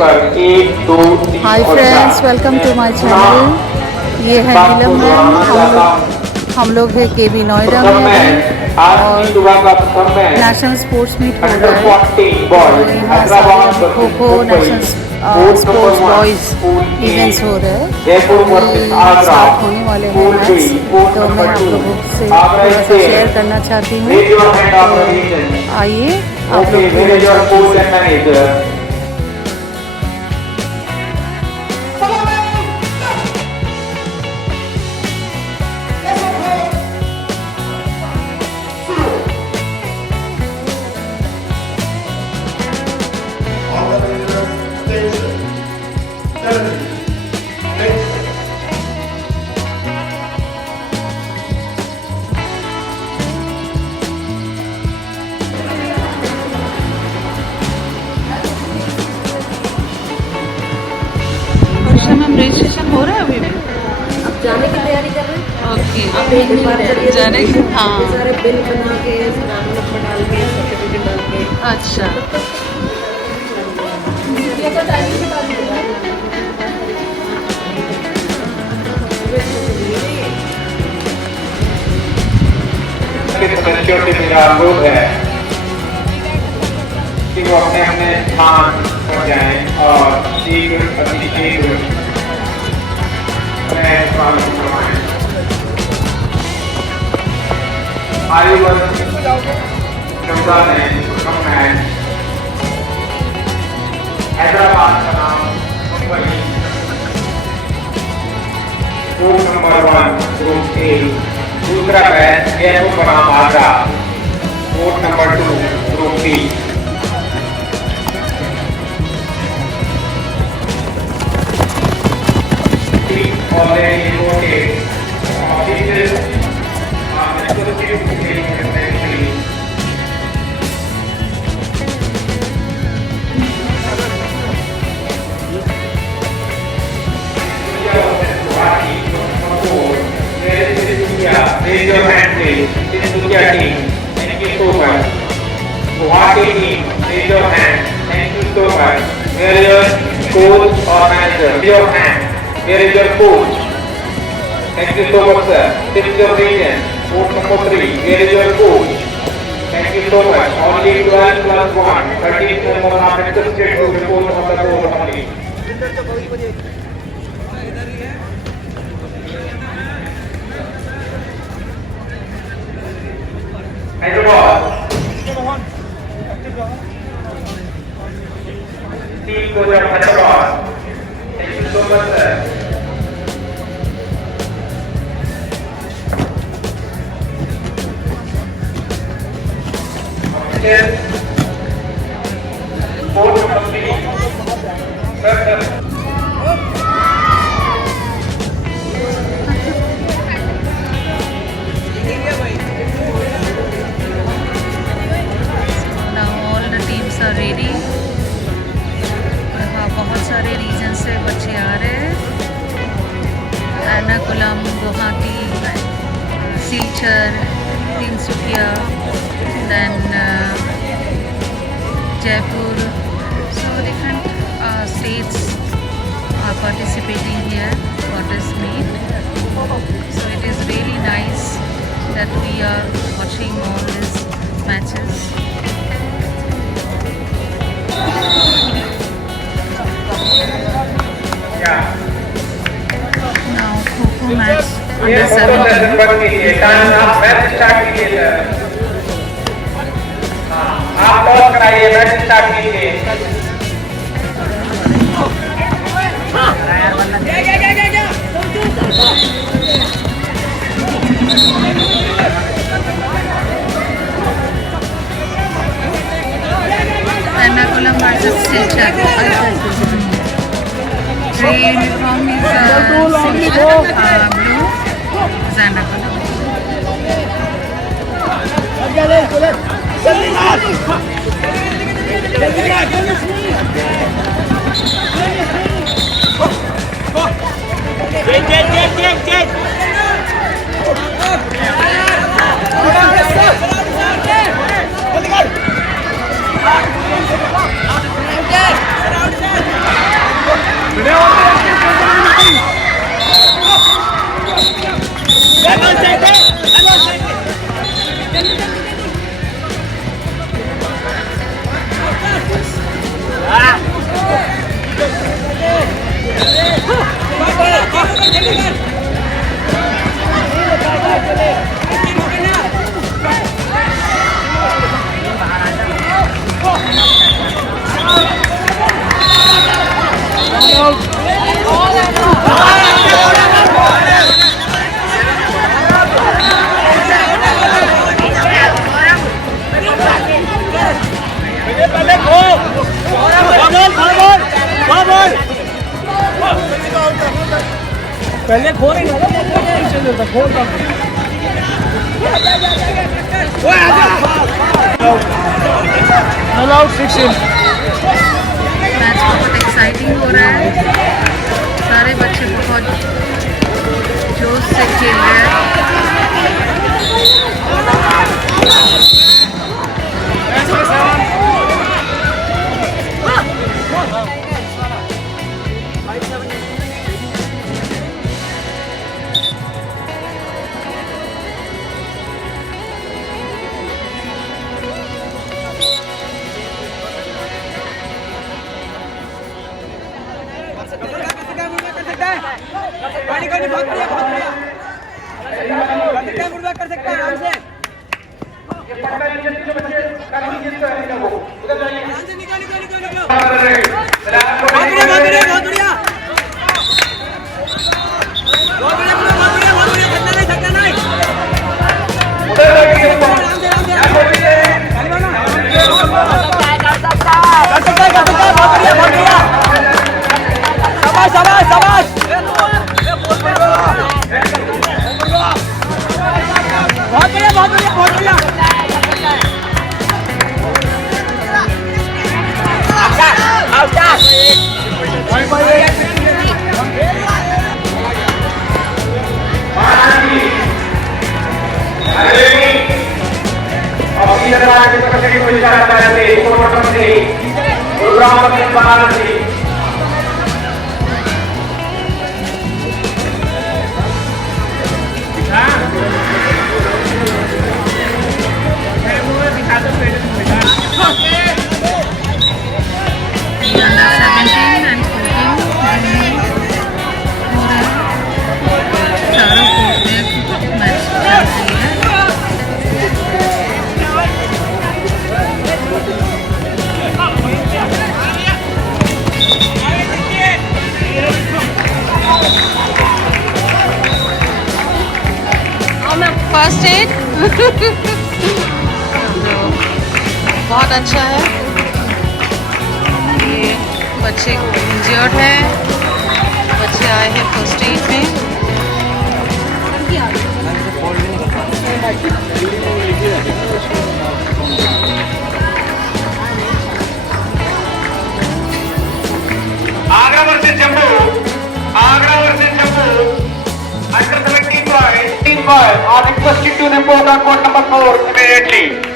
पर 1, 2, 3 हाय और फ्रेंड्स, 4 welcome to my पुनः चैनल। ये है बात को नीलम दोहराना चाहता मैम। हूँ। हम लोग है केबी नोएडा प्रथम में मैच अभी, आज की और सुबह का प्रथम मैच नेशनल स्पोर्ट्स मीट हो रहा अंडर है। 14 तो बॉयज यहाँ सारे हैदराबाद अभी खो वर्सेस खो Mumbai national court number sports 1 boys pool A events हो रहे हैं। जयपुर वर्सेस अभी आगरा स्टार्ट होने वाले हैं पूल बी मैच। कोर्ट तो मैं नंबर आप 2 लोगों से आगरा थोड़ा सा शेयर स्टेट करना चाहती हूँ। रेज योर हैंड तो आफ्टर रीजन आइए आप ओके लोग भी where is your enjoy coach कीजिए। एंड मैनेजर मैम रजिस्ट्रेशन हो रहा है अभी भी? अब जाने की तैयारी कर रहे हैं। ओके, अब एक बार चलिए जाने की, हाँ ये सारे बिल बना के नाम नंबर डाल के सर्टिफिकेट डाल के अच्छा। सदस्यों से मेरा अनुरोध है कि वो अपने अपने स्थान पर जाएं और शीघ्र अतिशीघ्र मैच प्रारंभ करवाएं। आयु वर्ग 14 में प्रथम मैच हैदराबाद का नाम Mumbai court number 1 group A. दूसरा मैच जयपुर बनाम Agra court number 2 group B. Already reported officials are associated with the country. Raise your hand please. This is India team. Thank you so much. Guwahati team, raise your hand. Thank you so much. Where is your coach or manager? Raise your hand. Where is your coach? Thank you so much, sir. This is your region. Coach number 3. Where is your coach? Thank you so much. Only 12 plus 1. 13 members are interested to report on the board only. Hyderabad. Team coach of Hyderabad. Thank you so much, sir. Yes. Coach number 3. Sir. Now all the teams are ready. हाँ, बहुत सारे रीजन से बच्चे आ रहे हैं। एर्नाकुलम, गुवाहाटी, सिलचर, Tinsukia, then Jaipur. So different states are participating here for this meet. So it is really nice that we are watching all these matches. Yeah. Now Kho-Kho match ये under photo 17. सेशन बंद कीजिए। टाइम आप मैच स्टार्ट कीजिए सर। हाँ, आप पॉज कराइए, match start कीजिए। Ernakulam versus Silchar. The uniform is Silchar, blue is Ernakulam. पहले खो नहीं था खोल था ऑल आउट 16 मैच बहुत एक्साइटिंग हो रहा है, सारे बच्चे बहुत जोश से खेल रहे हैं। कर सकता है आराम से निकलो बहुत बढ़िया थकना नहीं शाबाश बहुत बढ़िया फर्स्ट एड बहुत अच्छा है। ये बच्चे इंजर्ड है, बच्चे आए हैं फर्स्ट एड में। आगरा वर्सेस जम्मू under 17 boys, team boys are requested to report on court number 4 immediately.